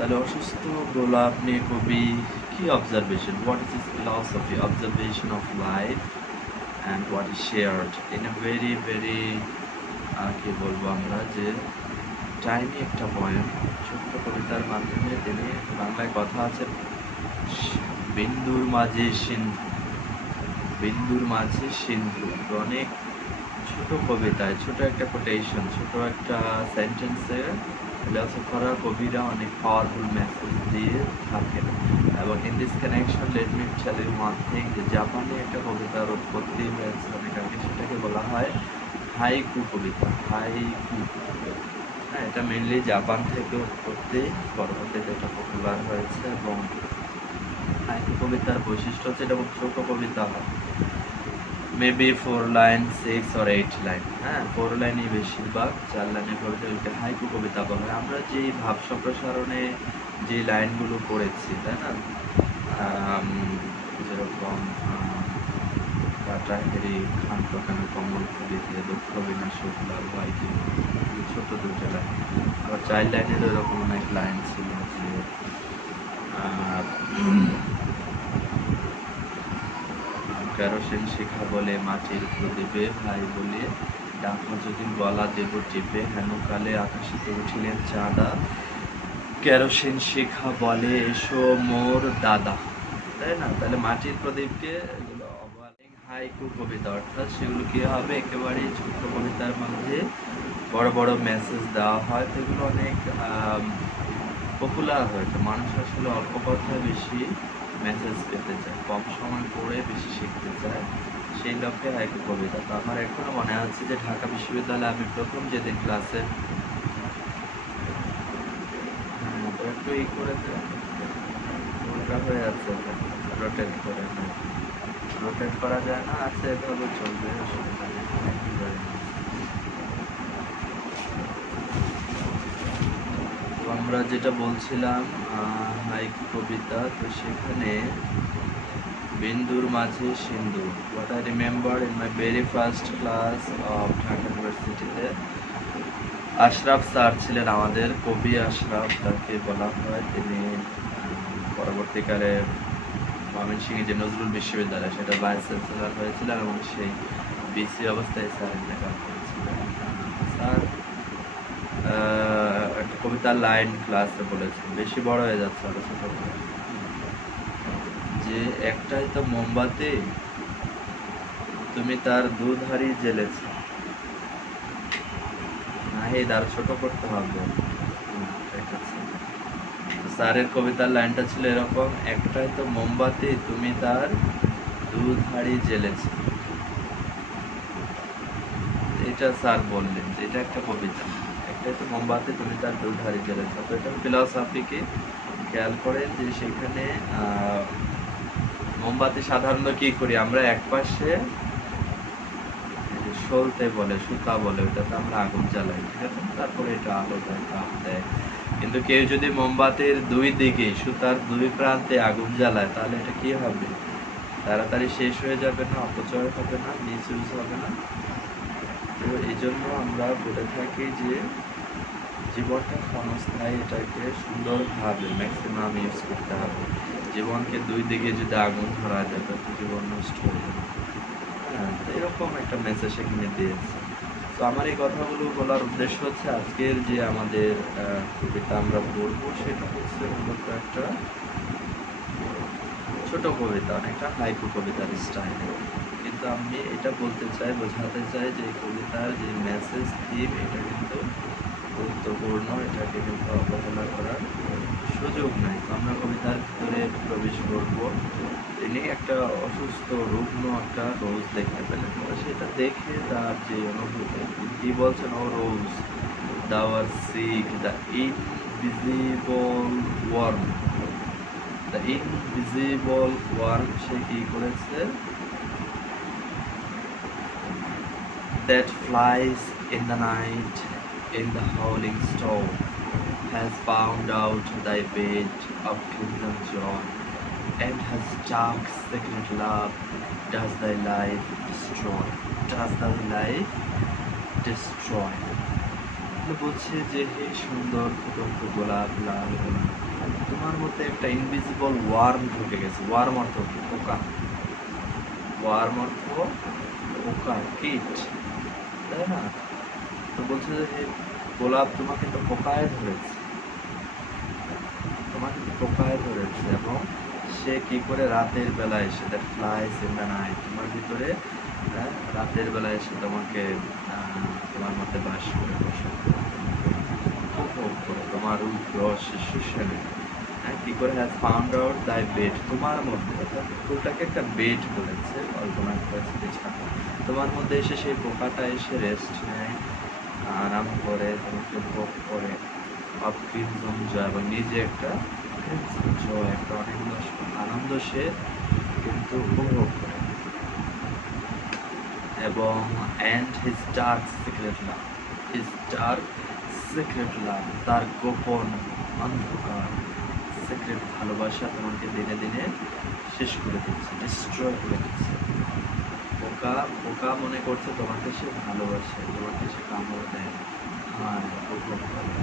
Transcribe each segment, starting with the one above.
তাহলে অসুস্থ গোলাপ নিয়ে কবি কি observation, what is his philosophy, observation of life and what is shared in a very very কি বলবো আমরা যে টাইনি একটা পয়েম, ছোট্ট কবিতার মাধ্যমে তিনি, বাংলায় কথা আছে বিন্দুর মাঝে সিন্ধু, বিন্দুর মাঝে সিন্ধু, অনেক ছোট কবিতায় ছোট একটা কোটেশন, ছোট একটা সেন্টেন্সে ফিলসফাররা কবিরা অনেক পাওয়ারফুল মেসেজ দিয়ে থাকেন। এবং in this connection let me tell you one thing, যে জাপানে একটা কবিতার উৎপত্তি হয়েছে অনেক আগে, সেটাকে বলা হয় হাইকু কবিতা। হাইকু, হ্যাঁ, এটা মেনলি জাপান থেকে উৎপত্তি, পরবর্তীতে এটা পপুলার হয়েছে। এবং হাইকু কবিতার বৈশিষ্ট্য হচ্ছে এটা খুব ছোট কবিতা হয়, মেবি 4 লাইন 6 or 8 লাইন, হ্যাঁ 4 লাইনই বেশিরভাগ, 4 লাইনের কবিতাগুলোকে হাইকু কবিতা বলা হয়। আমরা যে ভাব সম্প্রসারণে যে লাইনগুলো পড়েছি, তাই না, যেরকম কাটাহেরি খান প্রকানের কমল ফুলিতে দুঃখ বিনাশ লাভ হয়, কি ছোট দুটো লাইন। আবার 4 লাইনের এরকম অনেক লাইন ছিল, যে কেরোসিন শিখা বলে মাটির প্রদীপে ভাই বলে ডাকো যদি গলা দেব টিপে, হেনকালে আকাশিতে উঠিলেন চাঁদা, কেরোসিন শিখা বলে এসো মোর দাদা, তাই না। তাহলে মাটির প্রদীপকে এগুলো হাইকু কবিতা, অর্থাৎ সেগুলো কি হবে, একেবারে ছোট্ট কবিতার মধ্যে বড় বড় মেসেজ দেওয়া হয়, তো এগুলো অনেক পপুলার হয়েছে। মানুষ আসলে অল্প কথায় বেশি মেসেজ পেতে চায়, কম সময় পড়ে বেশি শিখতে চায়, সেই লক্ষ্যে হাইকু কবিতা। তো আমার এখনো মনে আছে যে ঢাকা বিশ্ববিদ্যালয়ে আমি প্রথম যেদিন ক্লাসে একটু এই করে উল্টা হয়ে আছে, রোটেট করে, রোটেট করা যায় না, আছে এভাবে চলবে, অসুবিধা নেই। আমরা যেটা বলছিলাম হাইকু কবিতা, তো সেখানে বিন্দুর মাঝে সিন্ধু, what I remember in my very first class of Dhaka ইউনিভার্সিটিতে, আশরাফ স্যার ছিলেন আমাদের, কবি আশরাফ তাকে বলা হয়। তিনি পরবর্তীকালে ময়মনসিংহে যে নজরুল বিশ্ববিদ্যালয়, সেটা ভাইস চ্যান্সেলর হয়েছিলেন এবং সেই বিসি অবস্থায় স্যার ইন্তেকাল করেছিলেন। স্যার একটা কবিতার লাইন ক্লাসে বলেছেন, বেশি বড় হয়ে যাচ্ছে আলোচনা, যে একটাই তো মোমবাতি তুমি তার দুধারি জ্বেলেছ, না হে তার ছোট করতে হবে। স্যারের কবিতার লাইনটা ছিল এরকম, একটাই তো মোমবাতি তুমি তার দুধারি জ্বেলেছ, এটা স্যার বললেন যে এটা একটা কবিতা, একটাই তো মোমবাতি তুমি তার দুধারি জ্বেলেছ। তো এটা ফিলসফিকে খেয়াল করেন যে সেখানে মোমবাতি সাধারণত কি করি আমরা, এক পাশে সলতে বলে, সুতা বলে, ওটাতে আমরা আগুন জ্বালাই, ঠিক আছে, তারপরে এটা আলো দেয়, তাপ দেয়। কিন্তু কেউ যদি মোমবাতির দুই দিকে, সুতার দুই প্রান্তে আগুন জ্বালায়, তাহলে এটা কি হবে, তাড়াতাড়ি শেষ হয়ে যাবে না, অপচয় হবে না, মিস ইউজ হবে না। তো এই জন্য আমরা বলে থাকি যে জীবনটা ক্ষণস্থায়ী, এটাকে সুন্দরভাবে ম্যাক্সিমাম ইউজ করতে হবে। জীবনকে দুই দিকে যদি আগুন ধরা যায়, তাহলে জীবন নষ্ট হয়ে যাবে। হ্যাঁ, এরকম একটা মেসেজ এখানে দিয়েছে। তো আমার এই কথাগুলো বলার উদ্দেশ্য হচ্ছে, আজকের যে আমাদের কবিতা আমরা পড়বো, সেটা হচ্ছে মূলত একটা ছোট কবিতা, অনেকটা হাইকু কবিতার স্টাইলে। কিন্তু আমি এটা বলতে চাই, বোঝাতে চাই যে এই কবিতার যে মেসেজ থিম, এটা কিন্তু গুরুত্বপূর্ণ, এটাকে কিন্তু অবহেলা করার সুযোগ নাই। তো আমরা কবিতার ভিতরে প্রবেশ করব। তিনি একটা অসুস্থ রুগ্ন একটা রোজ দেখতে পেলেন, সেটা দেখে তার যে অনুভূতি, কি বলছেন, ও রোজ thou art sick, the invisible worm, the invisible worm, সে কি করেছে, that flies in the night in the howling storm, has found out thy bed of kingdom joy, and has dark secret love, does thy life destroy, does thy life destroy. তাহলে বলছে যে হে সুন্দর ফুটন্ত গোলাপ লাল গোলাপ, তোমার মধ্যে একটা ইনভিজিবল ওয়ার্ম ঢুকে গেছে। ওয়ার্ম অর্থ কি? পোকা। ওয়ার্ম অর্থ পোকা, কীট, তাই না? তো বলছে যে হে গোলাপ, তোমাকে তো পোকায় ধরেছে, তোমাকে তো পোকায় ধরেছে। এবং সে কি করে রাতের বেলায় এসে, that flies in the night, তোমার ভিতরে রাতের বেলায় এসে তোমাকে তোমার মধ্যে বাস করে বসে উপভোগ করে তোমার রস শুষে নেয়। হ্যাঁ, কি করে হ্যাজ ফাউন্ড আউট দাই বেড, তোমার মধ্যে, অর্থাৎ ফুলটাকে একটা বেড করেছে, কল্পনা করেছে বিছানা। তোমার মধ্যে এসে সেই পোকাটা এসে রেস্ট নেয়, আরাম করে, তোমাকে ভোগ করে অক্রিমজম জয়, এবং নিজে একটা জয়, একটা অনেকগুলো আনন্দ সে কিন্তু উপভোগ করে। এবং and his dark secret love, his dark secret love, তার গোপন অন্ধকার সিক্রেট ভালোবাসা তোমাকে দিনে দিনে শেষ করে দিচ্ছে, ডিস্ট্রয় করে দিচ্ছে। পোকা পোকা মনে করছে তোমাকে সে ভালোবাসে, তোমাকে সে কামড় দেয়, খায়, উপভোগ করে,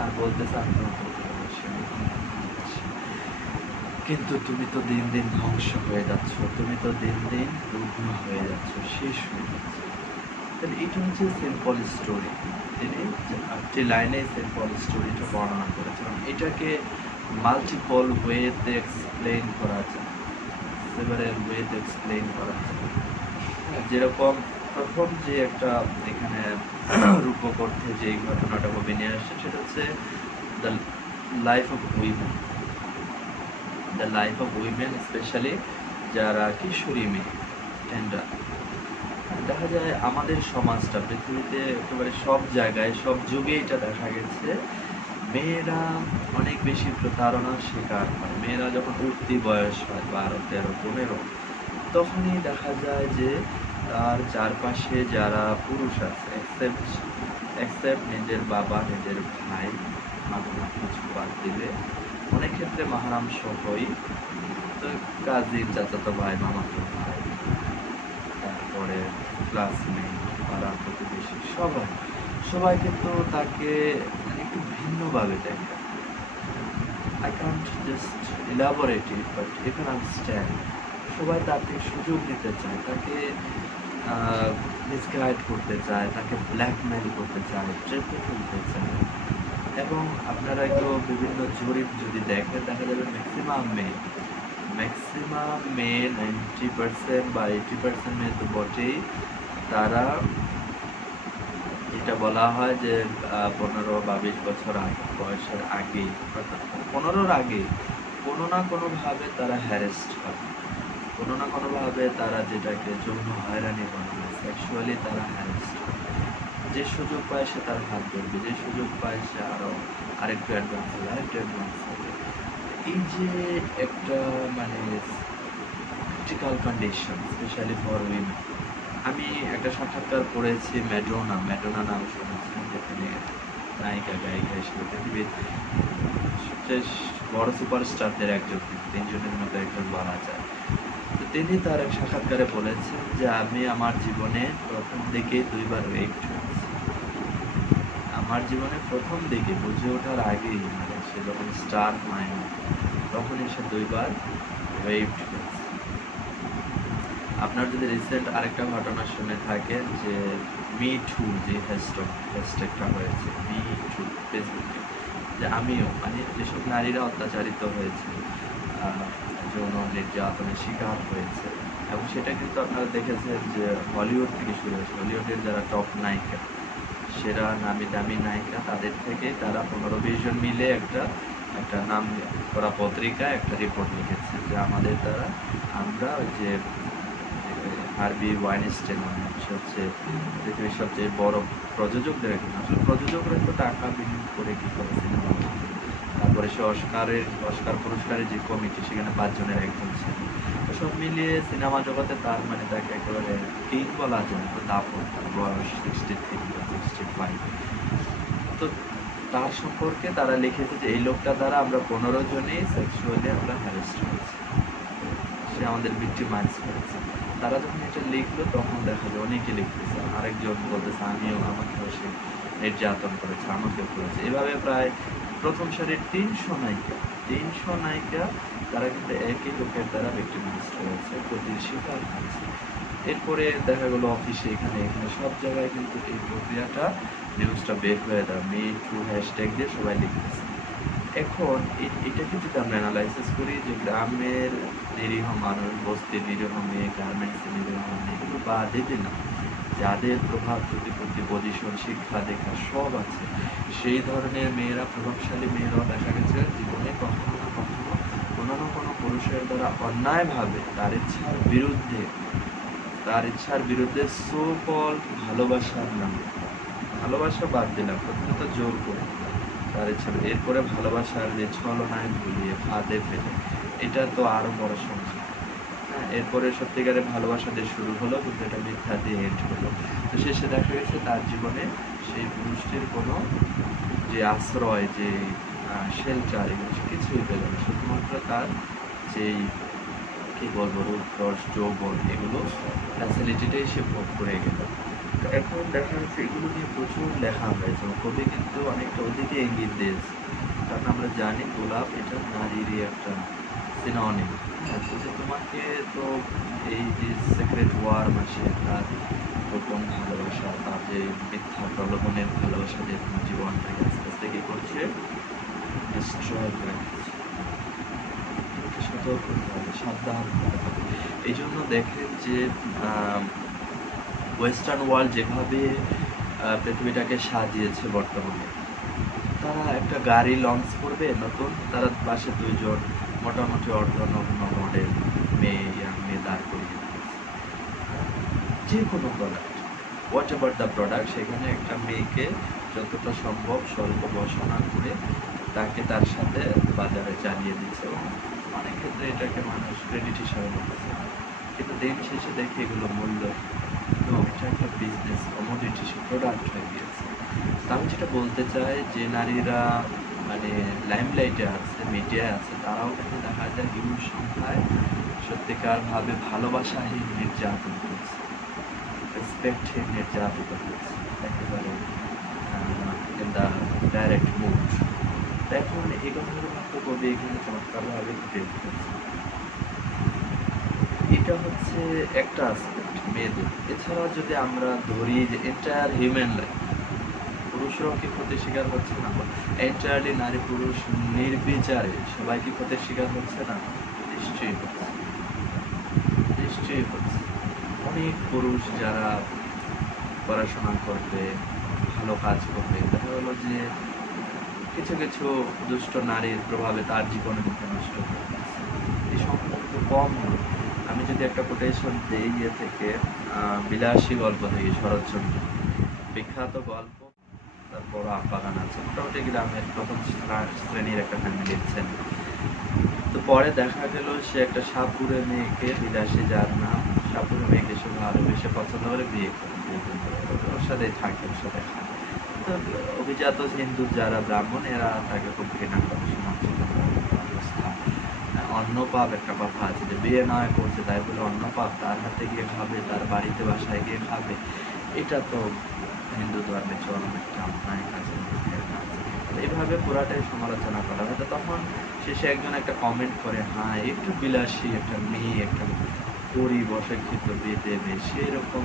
আর বলতেছে আমি তোমাকে ভালোবাসি, আমি তোমাকে ভালোবাসি। কিন্তু তুমি তো দিন দিন ধ্বংস হয়ে যাচ্ছ, তুমি তো দিন দিন রুগ্ন হয়ে যাচ্ছ, শেষ হয়ে যাচ্ছ। তাহলে এটা হচ্ছে সিম্পল স্টোরি। তিনি একটি লাইনে সিম্পল স্টোরিটা বর্ণনা করেছেন। এটাকে মাল্টিপল ওয়েতে এক্সপ্লেইন করা যায়, সেভারেল ওয়েতে এক্সপ্লেইন করা যায়। যেরকম প্রথম যে একটা এখানে রূপক অর্থে যে ঘটনাটা কবি নিয়ে আসছে, সেটা হচ্ছে the life of women. The life of women, specially যারা কিশোরী মেয়ে, টেন্ডার। দেখা যায় আমাদের সমাজটা, পৃথিবীতে একেবারে সব জায়গায় সব যুগে এটা দেখা গেছে, মেয়েরা অনেক বেশি প্রতারণার শিকার হয়। মেয়েরা যখন উঠতি বয়স হয় 12, 13, 15, তখনই দেখা যায় যে তার চারপাশে যারা পুরুষ আছে, অ্যাকসেপ্ট নিজের বাবা, নিজের ভাই, মাহরাম কিছু বাদ দিলে, অনেক ক্ষেত্রে মাহরাম সহই, তো কাজিন, চাচাতো ভাই, মামাতো ভাই, তারপরে ক্লাসমেট, পাড়া প্রতিবেশী, সবাই সবাই কিন্তু তাকে মানে একটু ভিন্নভাবে দেখে। I can't just elaborate it, but you can understand. সবাই তাকে সুযোগ দিতে চায়, তাকে মিসগাইড করতে চায়, তাকে ব্ল্যাকমেল করতে চায়, ট্রেপে ফেলতে চায়। এবং আপনারা একটু বিভিন্ন জরিপ যদি দেখেন, দেখা যাবে ম্যাক্সিমাম মেয়ে 90% বা 80% মেয়ে তো বটেই, তারা, এটা বলা হয় যে 15 বা 20 বছর বয়সের আগে, অর্থাৎ 15-র আগে কোনো না কোনোভাবে তারা হ্যারেস্ট হয়, কোনো না কোনোভাবে তারা, যেটাকে যৌন হয়রানি বলা হয়, সেক্সুয়ালি তারা হ্যারেস্ট হয়। যে সুযোগ পায় সে তার হাত ধরবে, যে সুযোগ পায় সে আরও আরেকটু অ্যাডভান্স হবে। এই যে একটা মানে critical condition, specially for women. আমি একটা সাক্ষাৎকার পড়েছি, ম্যাডোনা নাম শুনেছেন, যেখানে নায়িকা গায়িকা হিসেবে পৃথিবীর সবচেয়ে বড় সুপারস্টারদের একজন, 3জনের মধ্যে একজন বলা যায়। তো তিনি তার এক সাক্ষাৎকারে বলেছেন যে আমি আমার জীবনে প্রথম দিকে 2বার রেপ হয়েছি। আমার জীবনে প্রথম দিকে বুঝে ওঠার আগেই, মানে সে যখন স্টার হয় তখনই সে 2বার রেপ হয়েছে। আপনার যদি রিসেন্ট আরেকটা ঘটনা শুনে থাকেন যে মি টু, যে হ্যাশট্যাগটা হয়েছে মি টু ফেসবুকে, যে আমিও, মানে যেসব নারীরা অত্যাচারিত হয়েছে, যৌন নির্যাতনের শিকার হয়েছে, এবং সেটা কিন্তু আপনারা দেখেছেন যে হলিউড থেকে শুরু হয়েছে। হলিউডের যারা টপ নায়িকা, সেরা নামি দামি নায়িকা, তাদের থেকে তারা 15-20 জন মিলে একটা নাম করা পত্রিকায় একটা রিপোর্ট লিখেছে যে আমাদের দ্বারা, আমরা ওই যে হার্ভি ওয়াইনস্টাইন, সে হচ্ছে পৃথিবীর সবচেয়ে বড় প্রযোজকদের একজন। আসলে প্রযোজকরা তো টাকা বিনিয়োগ করে কি করে সিনেমা, তারপরে সে অস্কার পুরস্কারের যে কমিটি, সেখানে 5 জনের একজন ছিল। তো সব মিলিয়ে সিনেমা জগতে তার, মানে তাকে একেবারে কিং বলা যায়, তো দাপট, বয়স 63 বা 65। তো তার সম্পর্কে তারা লিখেছে যে এই লোকটা দ্বারা আমরা 15 জনেই সেক্সুয়ালি আমরা হ্যারাস্ট হয়েছি, সে আমাদের ভিক্টিমাইজ করেছে। তারা যখন এটা লিখলো, তখন দেখা যায় অনেকে লিখতেছে, আরেকজন বলতেছে আমিও, আমাকেও সে নির্যাতন করেছে, আমাকেও করেছে। এভাবে প্রায় প্রথম সারির ৩০০ নায়িকা তারা কিন্তু একই লোকের দ্বারা ভিক্টিমাইজড হয়েছে, ক্ষতির শিকার হয়েছে। এরপরে দেখা গেল অফিসে, এখানে সব জায়গায় কিন্তু এই প্রক্রিয়াটা, নিউজটা বের হয়ে দেয়, মি টু হ্যাশট্যাগ দিয়ে সবাই লিখতেছে। এখন এটাকে যদি আমরা অ্যানালাইসিস করি, যে গ্রামের নিরীহ মানুষ, বস্তির নিরীহ মেয়ে, গার্মেন্টসের নিরীহ মেয়ে, এগুলো বাদে দিলাম, যাদের প্রভাব প্রতিপত্তি, পজিশন, শিক্ষা দীক্ষা সব আছে, সেই ধরনের মেয়েরা, প্রভাবশালী মেয়েরাও দেখা গেছে জীবনে কখনো না কখনো কোনো না কোনো পুরুষের দ্বারা অন্যায়ভাবে তার ইচ্ছার বিরুদ্ধে সো কল্ড ভালোবাসার নামে, ভালোবাসা বাদ দিলাম, প্রথমে তো জোর করে তার ইচ্ছা, এরপরে ভালোবাসার যে ছলনায় ভুলিয়ে ফাঁদে ফেলে, এটা তো আরো বড় সমস্যা। হ্যাঁ, এরপরে সত্যিকারের ভালোবাসা দিয়ে শুরু হলো, কিন্তু এটা মিথ্যা দিয়ে এন্ড হলো। তো শেষে দেখা গেছে তার জীবনে সেই পুরুষটির কোনো যে আশ্রয়, যে শেল্টার, এগুলো কিছুই পেল না, শুধুমাত্র তার যেই কি বলবো রূপ, রস, যৌবন, এগুলো ফ্যাসিলিটিটাই সে ভোগ করে গেল। এখন দেখা যাচ্ছে এগুলো নিয়ে প্রচুর লেখা হয়েছে, কবি কিন্তু অনেকটা ওদিকে ইঙ্গিত দিয়েছে। কারণ আমরা জানি গোলাপ এটা নারীরই একটা সিনোনিম। হ্যাঁ, তো যে তোমাকে তো এই যে সিক্রেট ওয়ার মাসে তার গোপন ভালোবাসা, তার যে মিথ্যা প্রলোভনের ভালোবাসা দিয়ে তোমার জীবনটাকে আস্তে আস্তে কি করছে, ডিস্ট্রয় করে দিচ্ছে। সতর্ক হতে হবে, সাবধান হতে হবে। এই জন্য দেখেন যে ওয়েস্টার্ন ওয়ার্ল্ড যেভাবে পৃথিবীটাকে সাজিয়েছে বর্তমানে, তারা একটা গাড়ি লঞ্চ করবে নতুন, তারা পাশে 2 জন মোটামুটি অর্ধনগ্ন মডেল মেয়ে দাঁড় করিয়ে দিয়েছে। যে কোনো product, what ever the product, সেখানে একটা মেয়েকে যতটা সম্ভব স্বল্প বসনা করে তাকে তার সাথে বাজারে চালিয়ে দিচ্ছে, এবং অনেক ক্ষেত্রে এটাকে মানুষ ক্রেডিট হিসাবে বলতেছে। কিন্তু দিন শেষে দেখে এগুলো মূল্য, এটা একটা বিজনেস, কমোডিটি, প্রোডাক্ট হয়ে গিয়েছে। আমি যেটা বলতে চাই, যে নারীরা মানে লাইমলাইটে আছে, মিডিয়ায় আছে, তারাও কিন্তু দেখা যায় হিউজ সংখ্যায় সত্যিকারভাবে ভালোবাসাহীন নির্যাতন করছে, রেসপেক্টহীন নির্যাতিত হচ্ছে, একেবারে ইন দ্য ডাইরেক্ট মুড। এখন এই কথাগুলো মাত্র কবি এখানে চমৎকারভাবে ফুটে উঠেছে। এটা হচ্ছে একটা আসপেক্ট মেয়েদের। এছাড়াও যদি আমরা ধরি যে এন্টায়ার হিউম্যান লাইফ, পুরুষরাও কি ক্ষতির শিকার হচ্ছে না? এন্টায়ারলি নারী পুরুষ নির্বিচারে সবাই কি ক্ষতির শিকার হচ্ছে না? নিশ্চয়ই হচ্ছে, নিশ্চয়ই হচ্ছে। অনেক পুরুষ যারা পড়াশোনা করবে, ভালো কাজ করবে, দেখা হলো যে কিছু কিছু দুষ্ট নারীর প্রভাবে তার জীবনের মুখে নষ্ট হয়ে যাচ্ছে। এই সংখ্যাটা কিন্তু কম নয়। আমি যদি একটা কোটেশন দিই ইয়ে থেকে, বিলাসী গল্প থেকে, শরৎচন্দ্র, বিখ্যাত গল্প, তারপর আমবাগান আছে, মোটামুটি গ্রামের প্রথম শ্রেণীর একটা ফ্যামিলির ছেলে। তো পরে দেখা গেল সে একটা সাপুরে মেয়েকে, বিলাসী যার নাম, সাপুরে মেয়েকে সে ভালোবেসে পছন্দ করে বিয়ে করে, ওর সাথে থাকে, ওর সাথে খায়। তো অভিজাত হিন্দু যারা ব্রাহ্মণ, এরা তাকে খুব ঘৃণা করে, অবস্থা। অন্নপাপ একটা কথা আছে, যে বিয়ে নয় করছে তাই বলে অন্নপাপ তার হাতে গিয়ে খাবে, তার বাড়িতে বাসায় গিয়ে খাবে, এটা তো হিন্দু ধর্মের চরম একটা অন্যায় কাজ। এইভাবে পুরাটাই সমালোচনা করা হয়। তো তখন শেষে একজন একটা কমেন্ট করে, হ্যাঁ একটু বিলাসী একটা মেয়ে, একটা পরিবশিত বিয়ে দেবে, সেরকম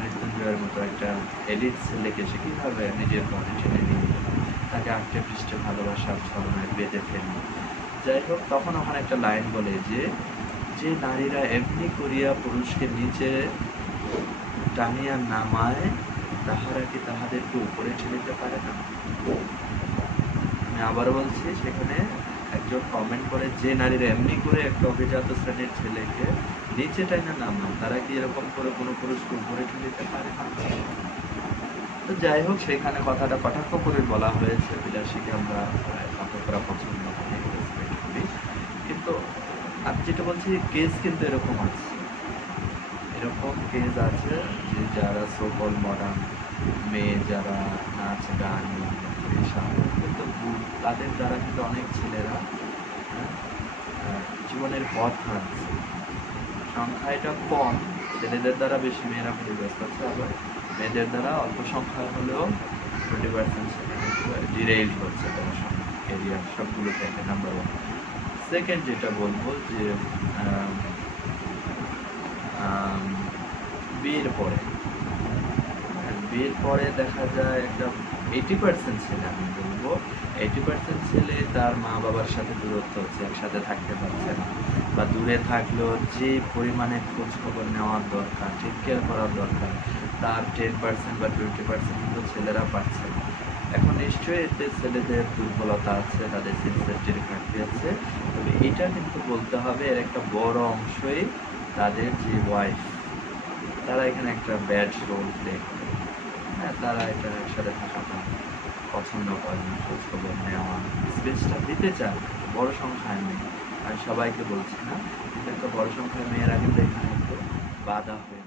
মৃত্যুঞ্জয়ের মতো একটা এলিট ছেলেকে সে কীভাবে নিজের পথে টেনে নিয়ে তাকে আটকে পৃষ্ঠে ভালোবাসার ছলনায় বেঁধে ফেলল। যাই হোক, তখন ওখানে একটা লাইন বলে যে, যে নারীরা এমনি করিয়া পুরুষকে নিচে টানিয়া নামায়, তাহারা কি তাহাদেরকে উপরে ঠেলিতে পারে না? আমি আবার বলছি, সেখানে একজন কমেন্ট করে, যে নারীরা এমনি করে একটা অভিজাত শ্রেণীর ছেলেকে নিচে টাইনা নামায়, তারা কি এরকম করে কোনো পুরুষকে উপরে ঠেলিতে পারে না? তো যাই হোক, সেখানে কথাটা কটাক্ষ করে বলা হয়েছে, বিলাসীকে আমরা পাঠকরা পছন্দ করি, কিন্তু আমি যেটা বলছি, কেস কিন্তু এরকম আছে, এরকম কেস আছে যে যারা সোকল মডার্ন মেয়ে, যারা নাচ গান কিন্তু তাদের দ্বারা কিন্তু অনেক ছেলেরা জীবনের পথ হারাচ্ছে। সংখ্যা এটা কম, ছেলেদের দ্বারা বেশি মেয়েরা ক্ষতিগ্রস্ত হচ্ছে। আবার মেয়েদের দ্বারা অল্প সংখ্যা হলেও 20% ডিরেইল হচ্ছে পড়াশোনা ক্যারিয়ার সবগুলো থেকে, নাম্বার ওয়ান। সেকেন্ড যেটা বলবো যে আম, আম, বিয়ের পরে, বিয়ের পরে দেখা যায় একটা 80% ছেলে, আমি বলবো 80% ছেলে তার মা বাবার সাথে দূরত্ব হচ্ছে, একসাথে থাকতে পারছে না, বা দূরে থাকলেও যে পরিমাণে খোঁজ খবর নেওয়ার দরকার, টেক কেয়ার করার দরকার, তার 10% বা 20% কিন্তু ছেলেরা পাচ্ছে না। এখন নিশ্চয়ই এতে ছেলেদের দুর্বলতা আছে, তাদের সেন্সিটিভিটির ঘাটতি আছে, তবে এটা কিন্তু বলতে হবে এর একটা বড় অংশই তাদের যে ওয়াইফ, তারা এখানে একটা ব্যাড রোল প্লে করে। হ্যাঁ, তারা এটা একসাথে থাকাটা পছন্দ করে না, খোঁজ খবর নেওয়া, স্পেসটা দিতে চায়। বড় সংখ্যায় মেয়ে, আমি সবাইকে বলছি না, কিন্তু একটা বড় সংখ্যায় মেয়েরা কিন্তু এখানে একটু বাধা হয়ে